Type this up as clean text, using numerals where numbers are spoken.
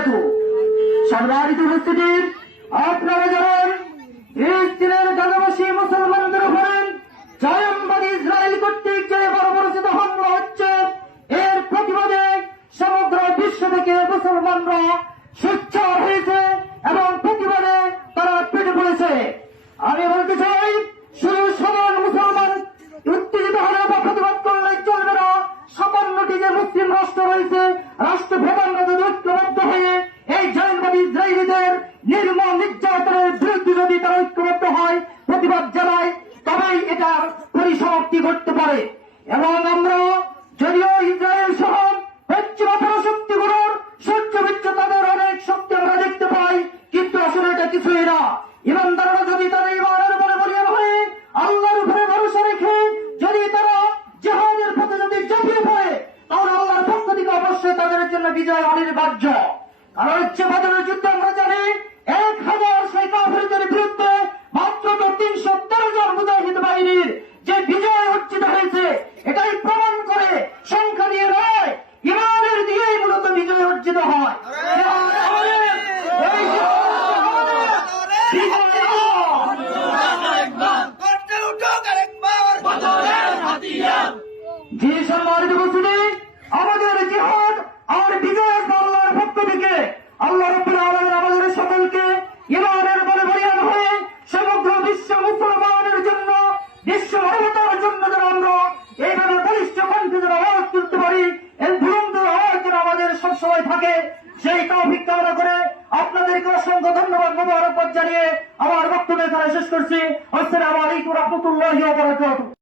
বারাকাতুহু। সম্মানিত উপস্থিতি, আপনারা জানেন ফিলিস্তিনের গাজাবাসী মুসলমানদের উপরে জায়নবাদী ইসরায়েল কর্তৃক যে বর্বরচিত হামলা হচ্ছে, এর প্রতিবাদে সমগ্র বিশ্ব থেকে মুসলমানরা সোচ্চার হয়েছে এবং প্রতিবাদে তারা পেটে পড়েছে। আমি বলতে চাই, শুধু সাধারণ মুসলমান উত্তেজিত হলে বা প্রতিবাদ করলে চলবে না। 57টি যে মুসলিম রাষ্ট্র রয়েছে, রাষ্ট্রপ্রধানরা যদি ঐক্যবদ্ধ হয়ে এই জায়নবাদী ইসরায়েলিদের নির্মম নির্যাতনের বিরুদ্ধে যদি তারা ঐক্যবদ্ধ হয়, প্রতিবাদ জানায়, তবেই এটার পরিসমাপ্তি ঘটতে পারে। এবং আমরা যদিও ইসরায়েল সহ পশ্চিমা পরাশক্তিগুলোর সূর্যবিচ্ছ তাদের অনেক শক্তি আমরা দেখতে পাই, কিন্তু আসলে এটা কিছুই না। ইমানদাররা যদি তাদের ইমানের উপরে বলিয়ান হয়ে আল্লাহর উপরে ভরসা রেখে যদি তারা জিহাদের পথে যদি ঝাঁপিয়ে পড়ে, তাহলে আল্লাহর পক্ষ থেকে অবশ্যই তাদের জন্য বিজয় অনিবার্য। কারণ হচ্ছে বদরের যুদ্ধে আমরা জানি 1000 সেই কাফেরদের বিরুদ্ধে মাত্র 313 জন মুজাহিদ বাহিনীর যে বিজয় অর্জিত হয়েছে, এটাই প্রমাণ করে সংখ্যা দিয়ে নয়, ইমানের দিয়েই মূলত বিজয় অর্জিত হয়। যে সম্মানিত উপস্থিতি, আমাদের জিহাদ আর বিজয় আল্লাহর পক্ষ থেকে। আল্লাহ রাব্বুল আলামিন আমাদের সকলকে ইমানের বলে বলিয়ান হয়ে সমগ্র বিশ্ব মুসলমানের জন্য, বিশ্ব মানবতার জন্য যেন আমরা এইভাবে বলিষ্ঠ কণ্ঠে যেন আওয়াজ তুলতে পারি, এই বুলন্দ আওয়াজ যেন আমাদের সবসময় থাকে, সেই তৌফিক কামনা করে আপনাদেরকে অসংখ্য ধন্যবাদ মোবারকবাদ জানিয়ে আমার বক্তব্য এখানে শেষ করছি। আসসালামু আলাইকুম ওয়া রাহমাতুল্লাহি ওয়া বারাকাতুহু।